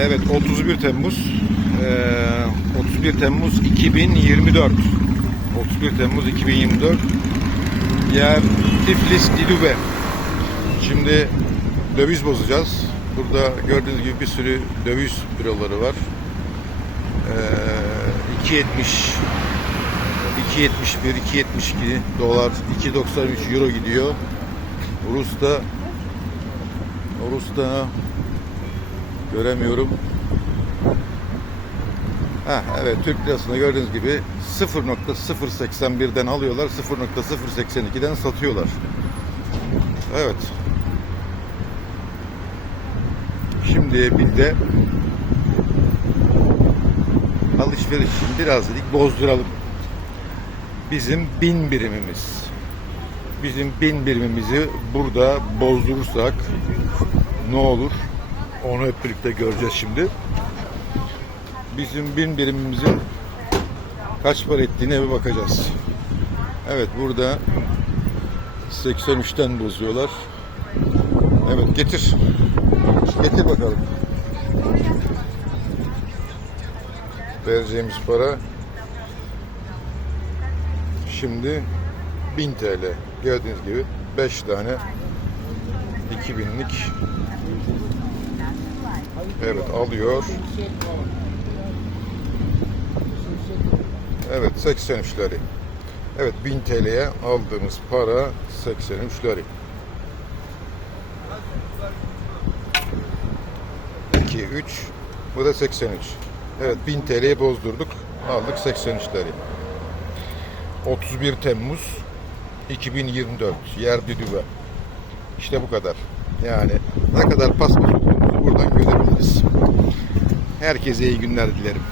Evet 31 Temmuz eee, 31 Temmuz 2024 31 Temmuz 2024 Yer Tiflis Dilube Şimdi döviz bozacağız. Burada gördüğünüz gibi bir sürü döviz büroları var. Eee 2.70 2.71 2.72 dolar 2.93 euro gidiyor. Rus'ta Rus'ta göremiyorum. Ha evet Türk lirasını gördüğünüz gibi 0.081'den alıyorlar 0.082'den satıyorlar. Evet. Şimdi bir de alışveriş için biraz dedik bozduralım. Bizim bin birimimiz. Bizim bin birimimizi burada bozdurursak ne olur? Onu hep birlikte göreceğiz şimdi. Bizim bin birimimizin kaç para ettiğine bir bakacağız. Evet burada 83'ten bozuyorlar. Evet getir. Getir bakalım. Vereceğimiz para şimdi 1000 TL. Gördüğünüz gibi 5 tane 2000'lik Evet alıyor. Evet 83 lira. Evet 1000 TL'ye aldığımız para 83 lira. 2, 3, bu da 83. Evet 1000 TL'ye bozdurduk. Aldık 83 lira. 31 Temmuz 2024 yer düdüğü. İşte bu kadar. Yani ne kadar paspas buradan görebiliriz. Herkese iyi günler dilerim.